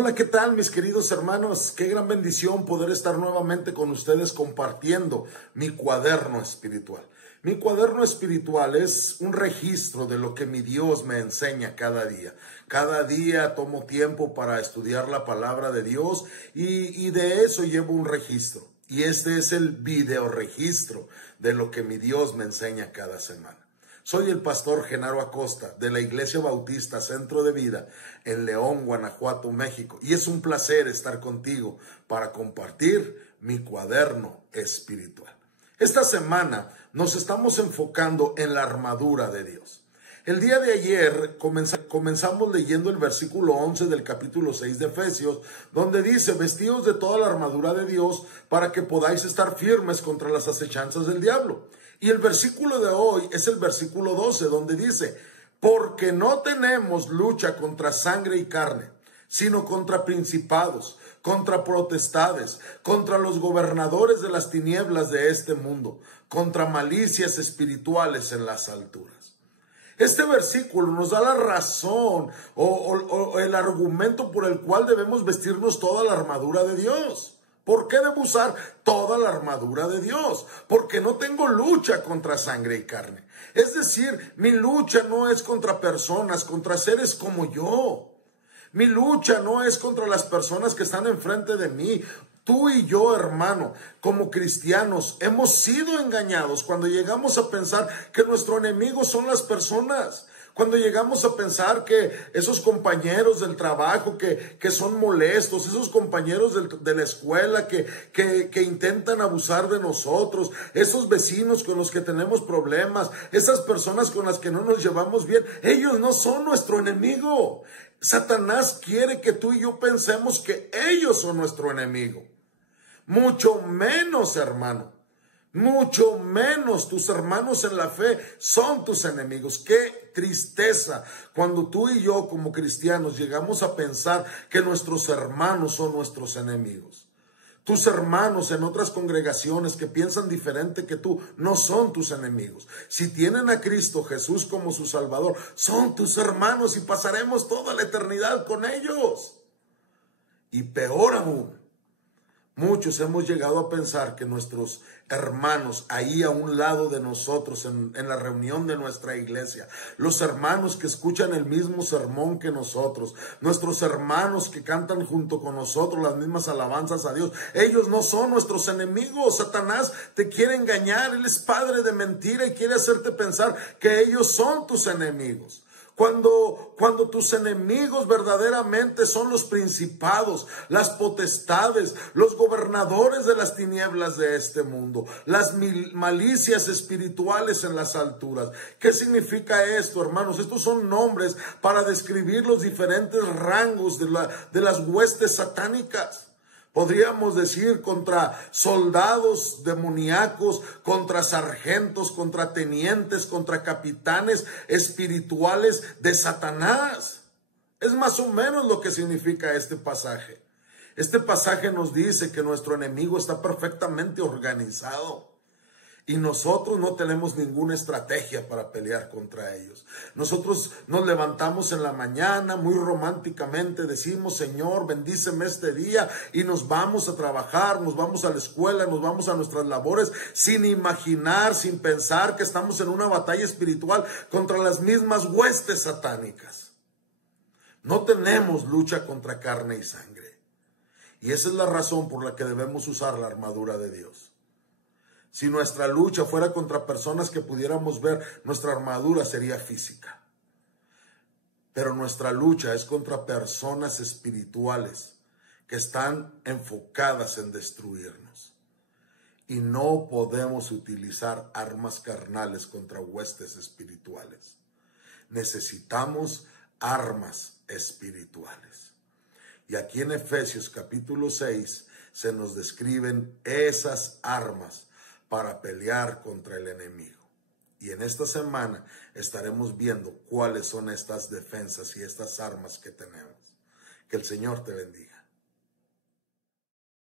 Hola, ¿qué tal mis queridos hermanos? Qué gran bendición poder estar nuevamente con ustedes compartiendo mi cuaderno espiritual. Mi cuaderno espiritual es un registro de lo que mi Dios me enseña cada día. Cada día tomo tiempo para estudiar la palabra de Dios y de eso llevo un registro. Y este es el video registro de lo que mi Dios me enseña cada semana. Soy el pastor Genaro Acosta de la Iglesia Bautista Centro de Vida en León, Guanajuato, México. Y es un placer estar contigo para compartir mi cuaderno espiritual. Esta semana nos estamos enfocando en la armadura de Dios. El día de ayer comenzamos leyendo el versículo 11 del capítulo 6 de Efesios, donde dice: vestidos de toda la armadura de Dios para que podáis estar firmes contra las acechanzas del diablo. Y el versículo de hoy es el versículo 12, donde dice: porque no tenemos lucha contra sangre y carne, sino contra principados, contra potestades, contra los gobernadores de las tinieblas de este mundo, contra malicias espirituales en las alturas. Este versículo nos da la razón o el argumento por el cual debemos vestirnos toda la armadura de Dios. ¿Por qué debo usar toda la armadura de Dios? Porque no tengo lucha contra sangre y carne. Es decir, mi lucha no es contra personas, contra seres como yo. Mi lucha no es contra las personas que están enfrente de mí. Tú y yo, hermano, como cristianos, hemos sido engañados cuando llegamos a pensar que nuestro enemigo son las personas. Cuando llegamos a pensar que esos compañeros del trabajo que son molestos, esos compañeros de la escuela que intentan abusar de nosotros, esos vecinos con los que tenemos problemas, esas personas con las que no nos llevamos bien, ellos no son nuestro enemigo. Satanás quiere que tú y yo pensemos que ellos son nuestro enemigo. Mucho menos, hermano. Mucho menos tus hermanos en la fe son tus enemigos. Qué tristeza cuando tú y yo como cristianos llegamos a pensar que nuestros hermanos son nuestros enemigos. Tus hermanos en otras congregaciones que piensan diferente que tú no son tus enemigos. Si tienen a Cristo Jesús como su Salvador, son tus hermanos y pasaremos toda la eternidad con ellos. Y peor aún, muchos hemos llegado a pensar que nuestros hermanos ahí a un lado de nosotros en la reunión de nuestra iglesia, los hermanos que escuchan el mismo sermón que nosotros, nuestros hermanos que cantan junto con nosotros las mismas alabanzas a Dios, ellos no son nuestros enemigos. Satanás te quiere engañar, él es padre de mentira y quiere hacerte pensar que ellos son tus enemigos. Cuando tus enemigos verdaderamente son los principados, las potestades, los gobernadores de las tinieblas de este mundo, las malicias espirituales en las alturas. ¿Qué significa esto, hermanos? Estos son nombres para describir los diferentes rangos de las huestes satánicas. Podríamos decir contra soldados demoníacos, contra sargentos, contra tenientes, contra capitanes espirituales de Satanás. Es más o menos lo que significa este pasaje. Este pasaje nos dice que nuestro enemigo está perfectamente organizado. Y nosotros no tenemos ninguna estrategia para pelear contra ellos. Nosotros nos levantamos en la mañana, muy románticamente decimos: Señor, bendíceme este día, y nos vamos a trabajar, nos vamos a la escuela, nos vamos a nuestras labores, sin imaginar, sin pensar que estamos en una batalla espiritual contra las mismas huestes satánicas. No tenemos lucha contra carne y sangre. Y esa es la razón por la que debemos usar la armadura de Dios. Si nuestra lucha fuera contra personas que pudiéramos ver, nuestra armadura sería física. Pero nuestra lucha es contra personas espirituales que están enfocadas en destruirnos. Y no podemos utilizar armas carnales contra huestes espirituales. Necesitamos armas espirituales. Y aquí en Efesios capítulo 6 se nos describen esas armas para pelear contra el enemigo. Y en esta semana estaremos viendo cuáles son estas defensas y estas armas que tenemos. Que el Señor te bendiga.